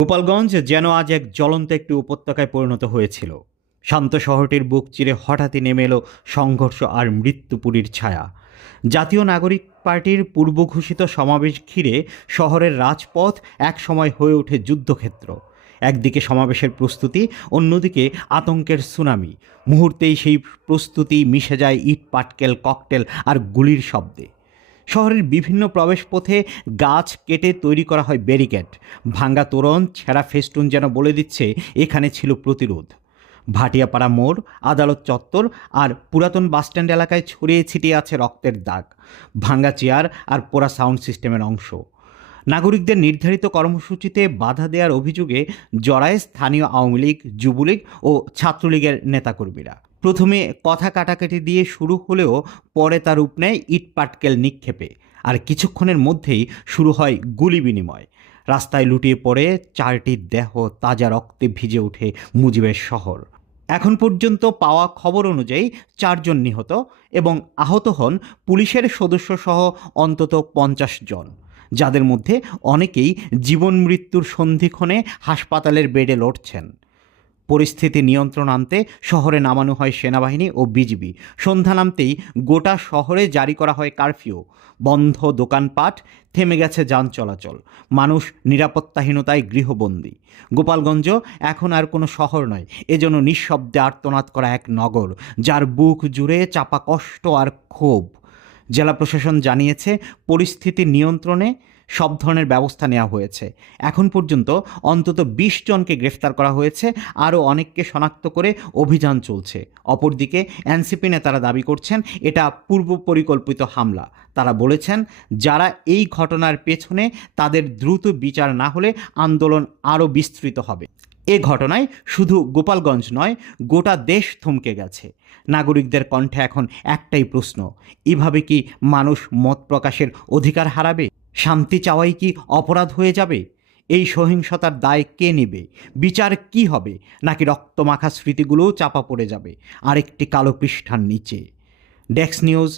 গোপালগঞ্জ যেন আজ এক জ্বলন্ত একটি উপত্যকায় পরিণত হয়েছিল। শান্ত শহরটির বুক চিরে হঠাৎই নেমে এলো সংঘর্ষ আর মৃত্যুপুরীর ছায়া। জাতীয় নাগরিক পার্টির পূর্ব ঘোষিত সমাবেশ ঘিরে শহরের রাজপথ এক সময় হয়ে ওঠে যুদ্ধক্ষেত্র। একদিকে সমাবেশের প্রস্তুতি, অন্যদিকে আতঙ্কের সুনামি। মুহূর্তেই সেই প্রস্তুতি মিশে যায় ইট পাটকেল, ককটেল আর গুলির শব্দে। শহরের বিভিন্ন প্রবেশপথে গাছ কেটে তৈরি করা হয় ব্যারিকেড। ভাঙ্গা তোরণ, ছেঁড়া ফেস্টুন যেন বলে দিচ্ছে এখানে ছিল প্রতিরোধ। ভাটিয়াপাড়া মোড়, আদালত চত্বর আর পুরাতন বাসস্ট্যান্ড এলাকায় ছড়িয়ে ছিটিয়ে আছে রক্তের দাগ, ভাঙ্গা চেয়ার আর পোড়া সাউন্ড সিস্টেমের অংশ। নাগরিকদের নির্ধারিত কর্মসূচিতে বাধা দেওয়ার অভিযোগে জড়ায় স্থানীয় আওয়ামী লীগ, যুবলীগ ও ছাত্রলীগের নেতাকর্মীরা। প্রথমে কথা কাটাকাটি দিয়ে শুরু হলেও পরে তার রূপ নেয় ইট পাটকেল নিক্ষেপে, আর কিছুক্ষণের মধ্যেই শুরু হয় গুলি বিনিময়। রাস্তায় লুটিয়ে পড়ে 4টি দেহ, তাজা রক্তে ভিজে ওঠে মুজিবের শহর। এখন পর্যন্ত পাওয়া খবর অনুযায়ী 4 জন নিহত এবং আহত হন পুলিশের সদস্যসহ অন্তত 50 জন, যাদের মধ্যে অনেকেই জীবন মৃত্যুর সন্ধিক্ষণে হাসপাতালের বেডে লড়ছেন। পরিস্থিতি নিয়ন্ত্রণ আনতে শহরে নামানো হয় সেনাবাহিনী ও বিজিবি। সন্ধ্যা নামতেই গোটা শহরে জারি করা হয় কারফিউ। বন্ধ দোকানপাট, থেমে গেছে যান চলাচল। মানুষ নিরাপত্তাহীনতায় গৃহবন্দী। গোপালগঞ্জ এখন আর কোনো শহর নয়, এজন্য নিঃশব্দে আর্তনাদ করা এক নগর, যার বুক জুড়ে চাপা কষ্ট আর ক্ষোভ। জেলা প্রশাসন জানিয়েছে পরিস্থিতি নিয়ন্ত্রণে সব ধরনের ব্যবস্থা নেওয়া হয়েছে। এখন পর্যন্ত অন্তত 20 জনকে গ্রেফতার করা হয়েছে, আরও অনেককে শনাক্ত করে অভিযান চলছে। অপরদিকে এনসিপি নেতারা দাবি করছেন এটা পূর্ব পরিকল্পিত হামলা। তারা বলেছেন যারা এই ঘটনার পেছনে, তাদের দ্রুত বিচার না হলে আন্দোলন আরও বিস্তৃত হবে। এ ঘটনায় শুধু গোপালগঞ্জ নয়, গোটা দেশ থমকে গেছে। নাগরিকদের কণ্ঠে এখন একটাই প্রশ্ন, এভাবে কি মানুষ মত প্রকাশের অধিকার হারাবে? শান্তি চাওয়াই কি অপরাধ হয়ে যাবে? এই সহিংসতার দায় কে নেবে? বিচার কি হবে? নাকি রক্তমাখা স্মৃতিগুলোও চাপা পড়ে যাবে আরেকটি কালো পৃষ্ঠার নিচে? Desk news,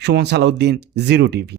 Suman Salauddin, Zero TV.